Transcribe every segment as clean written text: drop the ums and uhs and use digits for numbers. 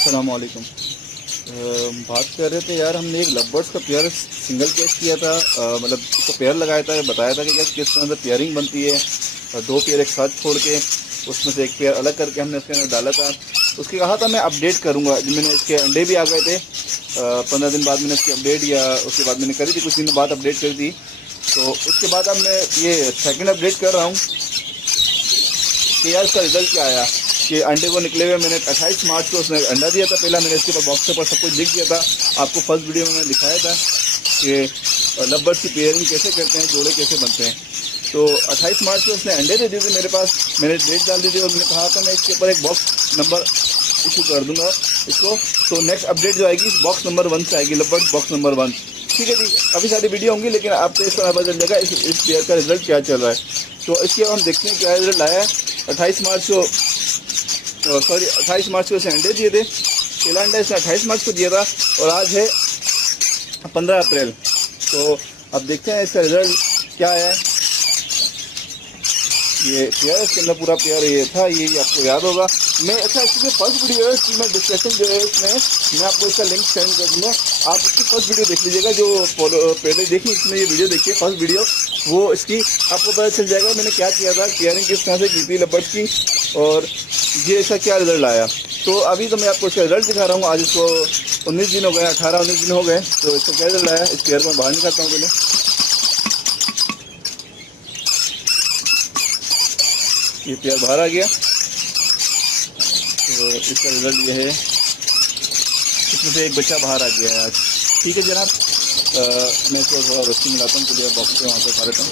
अस्सलामुअलैकुम। बात कर रहे थे यार, हमने एक लवबर्ड्स का पेयर सिंगल केस किया था। मतलब उसको पेयर लगाया था, बताया था कि यार किस तरह से पेयरिंग बनती है। दो पेयर एक साथ छोड़ के उसमें से एक पेयर अलग करके हमने उसके अंदर डाला था। उसके कहा था मैं अपडेट करूँगा। मैंने इसके अंडे भी आ गए थे। 15 दिन बाद मैंने इसकी अपडेट, या उसके बाद मैंने करी थी, कुछ दिनों बाद अपडेट करी थी। तो उसके बाद अब मैं ये सेकंड अपडेट कर रहा हूँ कि यार इसका रिजल्ट क्या आया। कि अंडे को निकले हुए मैंने 28 मार्च को उसने अंडा दिया था। पहला मैंने इसके ऊपर बॉक्स के ऊपर सब कुछ लिख दिया था। आपको फर्स्ट वीडियो में मैंने दिखाया था कि लवबर्ड्स की पेयरिंग कैसे करते हैं, जोड़े कैसे बनते हैं। तो 28 मार्च को उसने अंडे दे दिए थे मेरे पास। मैंने डेट डाल दी थी और मैंने कहा था मैं इसके ऊपर एक बॉक्स नंबर इशू कर दूंगा इसको। तो नेक्स्ट अपडेट जो आएगी बॉक्स नंबर 1 से आएगी, लवबर्ड्स बॉक्स नंबर 1। ठीक है जी, काफ़ी सारी वीडियो होंगी, लेकिन आपको इस तरह पता चल जाएगा इस पेयर का रिजल्ट क्या चल रहा है। तो इसके अब हम देखते हैं क्या रिजल्ट आया है। 28 मार्च को 28 मार्च को इसे अंडे दिए थे। पहला अंडा इसने 28 मार्च को दिया था और आज है 15 अप्रैल। तो अब देखते हैं इसका रिजल्ट क्या है। ये पेयर, इसके अंदर पूरा पेयर ये था, ये आपको याद होगा। मैं अच्छा, इसकी जो फर्स्ट वीडियो है इसकी मैं डिस्क्रिप्शन जो है इसमें मैं आपको इसका लिंक सेंड कर दूँगा। आप इसकी फर्स्ट वीडियो देख लीजिएगा, जो पहले देखिए इसमें ये वीडियो देखिए फर्स्ट वीडियो, वो इसकी आपको पता चल जाएगा मैंने क्या किया था, पेयरिंग किस तरह से की थी लवबर्ड्स की, और ये इसका क्या रिजल्ट आया। तो अभी तो मैं आपको इसका रिजल्ट दिखा रहा हूँ। आज इसको 19 दिन हो गए, 18-19 दिन हो गए। तो इसका क्या रिजल्ट आया, इस पेयर को मैं बाहर निकालता हूँ पहले। ये पेयर बाहर आ गया। तो इसका रिजल्ट ये है, इसमें से एक बच्चा बाहर आ गया है आज। ठीक है जनाब, मैं इसको थोड़ा रोशनी मिलाता हूँ, क्लियर बॉक्स पे वहाँ से उठा लेता हूँ।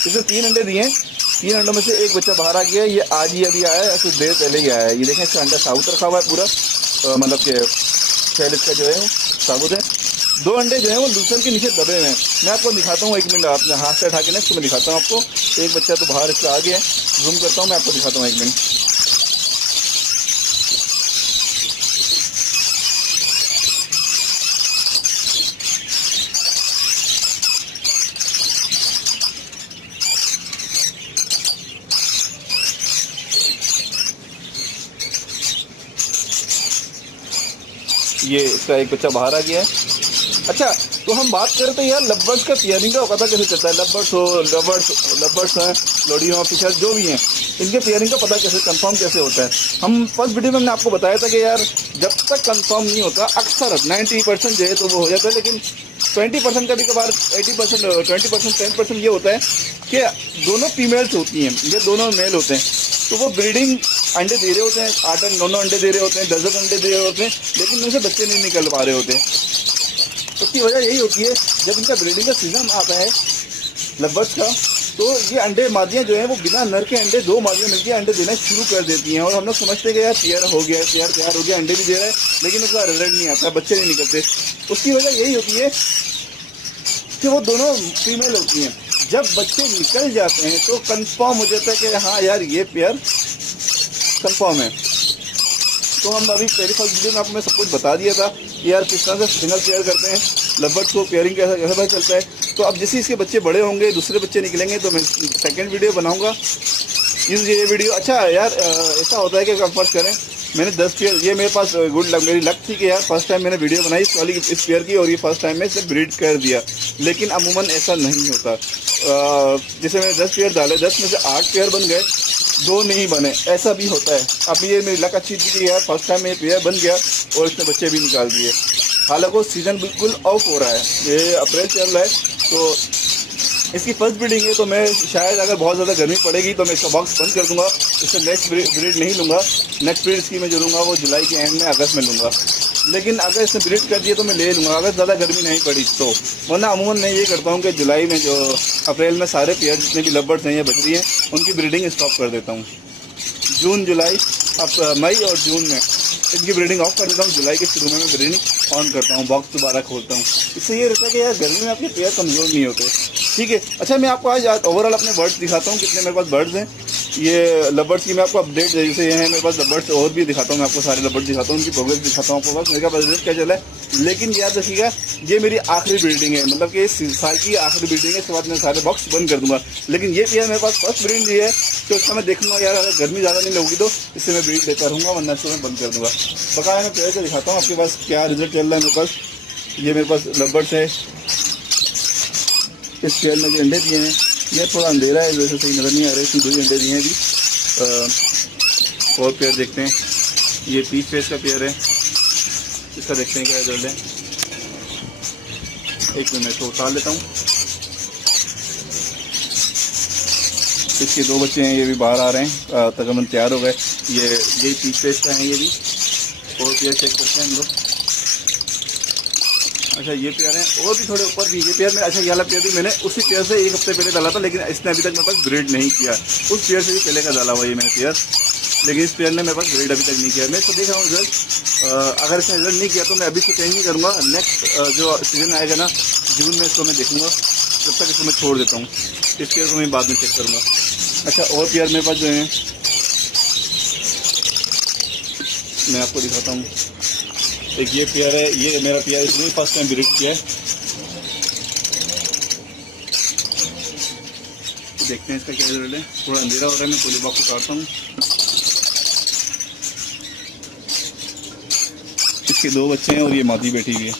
इसमें 3 अंडे दिए हैं, 3 अंडों में से एक बच्चा बाहर आ गया है। ये आज ही अभी आया है, कुछ देर पहले ही आया है। ये देखें, इसका अंडा साबुत रखा हुआ है पूरा, मतलब कि शैल इसका जो है वो साबुत है। 2 अंडे जो है वो लूसन के नीचे दबे हुए हैं। मैं आपको दिखाता हूँ, 1 मिनट आपने हाथ से उठा के ना इसको मैं दिखाता हूँ आपको। एक बच्चा तो बाहर इसका आ गया है, जूम करता हूँ, मैं आपको दिखाता हूँ 1 मिनट। ये इसका एक बच्चा बाहर आ गया है। अच्छा, तो हम बात करें तो यार लवबर्ड्स का पेयरिंग का पता कैसे चलता है। लवबर्ड्स हैं, लोडियो फिशर जो भी हैं, इनके पेयरिंग का पता कैसे कंफर्म कैसे होता है। हम फर्स्ट वीडियो में हमने आपको बताया था कि यार जब तक कंफर्म नहीं होता, अक्सर 90% जो है तो वो हो जाता है, लेकिन 20% कभी कभार 80%, 20%, 10% ये होता है कि दोनों फीमेल्स होती हैं, ये दोनों मेल होते हैं। तो वो ब्रीडिंग अंडे दे रहे होते हैं, 8-9 अंडे दे रहे होते हैं, 10 अंडे दे रहे होते हैं, लेकिन उनसे बच्चे नहीं निकल पा रहे होते। उसकी वजह यही होती है, जब इनका ब्रीडिंग का सीजन आता है लवबर्ड्स का, तो ये अंडे मादियाँ जो हैं वो बिना नर के अंडे 2 मादियाँ मिलकर अंडे देना शुरू कर देती हैं। और हम लोग समझते हैं कि यार पेयर हो गया, पेयर तैयार हो गया, अंडे भी दे रहा है, लेकिन उसका रिजल्ट नहीं आता, बच्चे नहीं निकलते। उसकी वजह यही होती है कि वो दोनों फीमेल होती हैं। जब बच्चे निकल जाते हैं तो कंफर्म हो जाता है कि हाँ यार ये पेयर कंफर्म है। तो हम अभी पहली फर्स्ट वीडियो में आपको मैं सब कुछ बता दिया था कि यार किस तरह से सिंगल पेयर करते हैं लवबर्ड्स को, पेयरिंग कैसा कैसा पता चलता है। तो अब जैसे इसके बच्चे बड़े होंगे, दूसरे बच्चे निकलेंगे, तो मैं सेकंड वीडियो बनाऊंगा। ये वीडियो अच्छा यार, ऐसा होता है कि फर्स्ट करें, मैंने 10 पेयर, ये मेरे पास गुड लक, मेरी लक थी कि यार फर्स्ट टाइम मैंने वीडियो बनाई इस पेयर की, और ये फर्स्ट टाइम में इसे ब्रीड कर दिया। लेकिन अमूमन ऐसा नहीं होता। जैसे मैंने 10 पेयर डाले, 10 में से 8 पेयर बन गए, 2 नहीं बने, ऐसा भी होता है। अब ये मेरी लक अच्छी थी कि यार फर्स्ट टाइम में पेयर बन गया और इसने बच्चे भी निकाल दिए। हालांकि सीज़न बिल्कुल ऑफ हो रहा है, ये अप्रैल चल रहा है, तो इसकी फर्स्ट ब्रीडिंग है। तो मैं शायद अगर बहुत ज़्यादा गर्मी पड़ेगी तो मैं इसका बॉक्स बंद कर दूंगा, इससे नेक्स्ट ब्रीड नहीं लूँगा। नेक्स्ट ब्रीड इसकी मैं जो लूँगा वो जुलाई के एंड में, अगस्त में लूँगा। लेकिन अगर इसने ब्रीड कर दिया तो मैं ले लूँगा, अगर ज़्यादा गर्मी नहीं पड़ी तो। वरना अमूमन मैं ये करता हूँ कि जुलाई में, जो अप्रैल में सारे पेयर जितने भी लवबर्ड्स हैं या बकरी हैं, उनकी ब्रीडिंग स्टॉप कर देता हूँ। जून, जुलाई, अब मई और जून में इनकी ब्रीडिंग ऑफ कर देता हूँ। जुलाई के शुरू में मैं ब्रीडिंग ऑन करता हूँ, बॉक्स दोबारा खोलता हूँ। इससे ये रहता है कि यार गर्मी में आपके पेयर कमज़ोर नहीं होते। ठीक है। अच्छा मैं आपको आज ओवरऑल अपने बर्ड्स दिखाता हूँ, कितने मेरे पास बर्ड्स हैं। ये लवर्स की मैं आपको अपडेट जैसे ये है मेरे पास लवर्स और भी दिखाता हूँ, मैं आपको सारे लवर्स दिखाता हूँ, उनकी प्रोग्रेस दिखाता हूँ आपको पास मेरे पास रिजल्ट क्या चला है। लेकिन याद रखिएगा ये मेरी आखिरी ब्रीडिंग है, मतलब कि इस साल की आखिरी ब्रीडिंग है, इसके बाद मैं सारे बॉक्स बंद कर दूंगा। लेकिन ये पेयर मेरे पास फर्स्ट ब्रीड दी है, तो उसका मैं देखूंगा यार अगर गर्मी ज़्यादा नहीं लगेगी तो इससे मैं ब्रीड लेकर रहूँगा, वरना इसको मैं बंद कर दूँगा। बकाया मैं पेयर से दिखाता हूँ आपके पास क्या रिजल्ट चल रहा है मेरे पास। ये मेरे पास लवर्स है, इस पेयर में जो अंडे दिए हैं, ये थोड़ा अंधेरा है वैसे सही नज़र नहीं आ रहे, इसमें 2 अंडे दिए हैं अभी। और पेयर देखते हैं, ये पीच फेस का पेयर है, इसका देखते हैं क्या रिजल्ट है। एक मिनट तो उतार लेता हूँ। इसके 2 बच्चे हैं, ये भी बाहर आ रहे हैं, तकरीबन तैयार हो गए। ये पीच फेस का है ये भी। और पेयर चेक करते हैं हम लोग। अच्छा ये पेयर है और भी थोड़े ऊपर भी ये पेयर में। अच्छा ये वाला पेयर भी मैंने उसी पेयर से 1 हफ्ते पहले डाला था, लेकिन इसने अभी तक मेरे पास ब्रीड नहीं किया। उस पेयर से भी पहले का डाला हुआ ये मैंने पेयर, लेकिन इस पेयर ने मेरे पास ब्रीड अभी तक नहीं किया। मैं इसको देख रहा हूँ रिजल्ट, अगर इसने रिजल्ट नहीं किया तो मैं अभी इसको चेंज नहीं करूँगा। नेक्स्ट जो सीज़न आएगा ना जून में, इसको मैं देखूँगा, जब तक इसको मैं छोड़ देता हूँ। इस पेयर को मैं बाद में चेक करूँगा। अच्छा और पेयर मेरे पास जो है मैं आपको दिखाता हूँ। एक ये पेयर है, ये मेरा पेयर इसने फर्स्ट टाइम ब्रीड किया है। तो देखते हैं इसका क्या रिजल्ट है। थोड़ा अंधेरा हो रहा है, मैं पूरी बॉक्स उतारता हूँ। इसके 2 बच्चे हैं और ये मादी बैठी हुई है,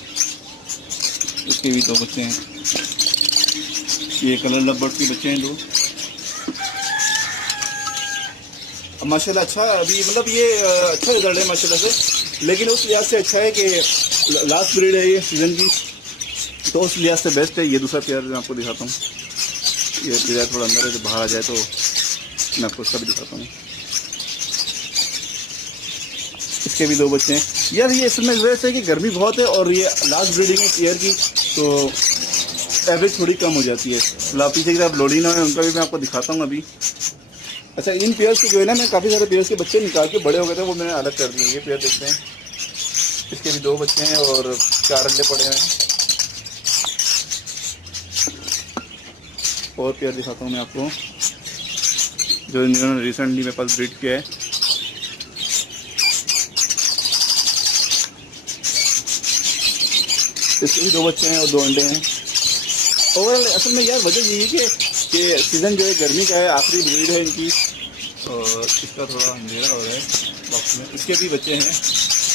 इसके भी 2 बच्चे हैं। ये कलर लवर्स के बच्चे हैं 2। माशाल्लाह अच्छा अभी मतलब ये अच्छा रिजल्ट है माशाल्लाह से, लेकिन उस लिहाज से अच्छा है कि लास्ट ब्रीड है ये सीज़न की, तो उस लिहाज से बेस्ट है। ये दूसरा पेयर मैं आपको दिखाता हूँ। ये पेयर थोड़ा अंदर है, जो बाहर आ जाए तो मैं आपको उसका भी दिखाता हूँ। इसके भी 2 बच्चे हैं यार। ये इसमें वजह है कि गर्मी बहुत है और ये लास्ट ब्रीडिंग है पेयर की, तो एवरेज थोड़ी कम हो जाती है। पीछे की तरफ लोडीना है, उनका भी मैं आपको दिखाता हूँ अभी। अच्छा इन पेयर्स के जो है ना, मैं काफ़ी सारे पेयर्स के बच्चे निकाल के बड़े हो गए थे, वो मैंने अलग कर दिए। ये पेयर देखते हैं, इसके भी 2 बच्चे हैं और 4 अंडे पड़े हैं। और पेयर दिखाता हूँ मैं आपको, जो इन्होंने रिसेंटली मेरे पास ब्रीड किया है। इसके भी 2 बच्चे हैं और 2 अंडे हैं। ओवरऑल असल में यार वजह यही है कि सीज़न जो है गर्मी का है, आखिरी ब्रीड है इनकी। और इसका थोड़ा अंधेरा हो रहा है बॉक्स में। इसके भी बच्चे हैं,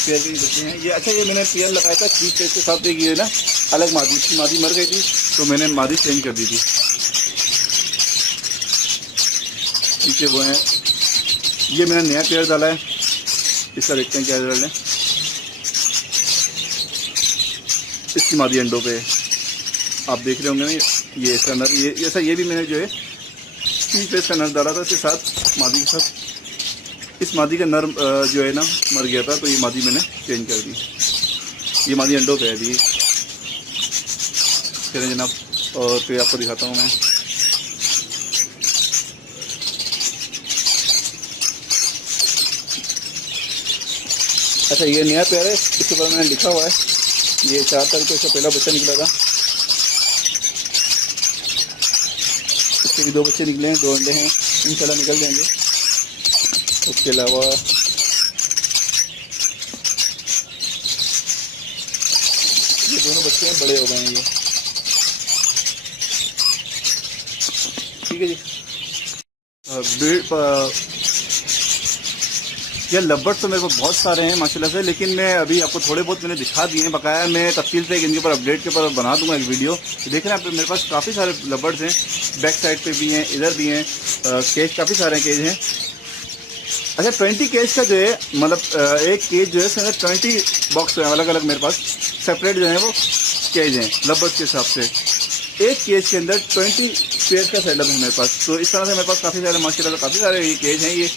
पेयर के भी बच्चे हैं ये। अच्छा ये मैंने पेयर लगाया था चीज पेयर के साथ, देखिए ना अलग मादी, इसकी मादी मर गई थी तो मैंने मादी चेंज कर दी थी। पीछे वो हैं, ये मैंने नया पेयर डाला है, इसका देखते हैं क्या रिजल्ट है। इसकी मादी अंडों पे आप देख रहे होंगे ना, ये इसका नर, ये ऐसा ये भी मैंने जो है 3 पेज का नर डाला था इसके साथ, मादी के साथ। इस मादी का नर जो है ना मर गया था, तो ये मादी मैंने चेंज कर दी। ये मादी अंडों पे है अभी। चलिए जनाब, और फिर आपको दिखाता हूँ मैं। अच्छा ये नया पेयर है, इसके ऊपर मैंने लिखा हुआ है, ये 4 तारीख को इसका पहला बच्चा निकला था। इसके भी 2 बच्चे निकले हैं, 2 अंडे हैं, इंशाल्लाह निकल जाएंगे। उसके अलावा ये दोनों बच्चे हैं, बड़े हो गए हैं ये। ठीक है जी। ये लवर्स तो मेरे को बहुत सारे हैं माशाल्लाह से, लेकिन मैं अभी आपको थोड़े बहुत मैंने दिखा दिए हैं। बकाया मैं तफसील से इनके ऊपर अपडेट के ऊपर बना दूंगा एक वीडियो। देख रहे हैं आप, मेरे पास काफ़ी सारे लवर्स हैं, बैक साइड पे भी हैं, इधर भी हैं, केज काफ़ी सारे केज हैं। अच्छा 20 केज का जो है, मतलब एक केज जो है उसके अंदर 20 बॉक्स हैं अलग अलग मेरे पास, सेपरेट जो है वो केज हैं लवर्स के हिसाब से। एक केज के अंदर 20 पेयर का सेटअप है मेरे पास। तो इस तरह से मेरे पास काफ़ी सारे माशाल्लाह से काफ़ी सारे ये केज हैं। ये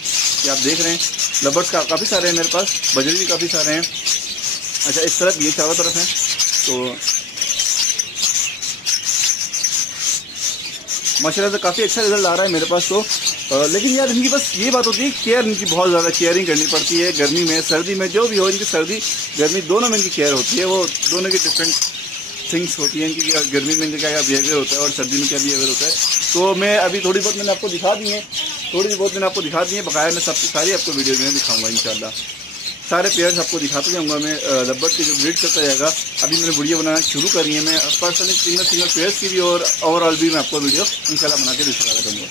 आप देख रहे हैं, लवर्स का काफ़ी सारे हैं मेरे पास, बजरी भी काफ़ी सारे हैं। अच्छा इस तरफ ये चारों तरफ हैं, तो माशाल्लाह से काफ़ी अच्छा रिजल्ट आ रहा है मेरे पास। तो लेकिन यार इनकी बस ये बात होती है, केयर इनकी बहुत ज़्यादा केयरिंग करनी पड़ती है। गर्मी में सर्दी में जो भी हो, इनकी सर्दी गर्मी दोनों में इनकी केयर होती है, वो दोनों की डिफरेंट थिंग्स होती हैं कि गर्मी में क्या क्या बिहेवियर होता है और सर्दी में क्या बिहेवियर होता है। तो मैं अभी थोड़ी बहुत मैंने आपको दिखा दी है, बकाया मैं सबकी सारी आपको वीडियो में दिखाऊंगा इंशाल्लाह। सारे पेयर्स आपको दिखाते जाऊँगा मैं, लवबर्ड्स की जो ब्रीड करता जाएगा। अभी मैंने वीडियो बनाना शुरू करी है मैं पर्सनली सिंगल पेयर्स की भी, और ओवरऑल भी मैं आपको वीडियो इंशाल्लाह बना के दिखाता रहूँगा।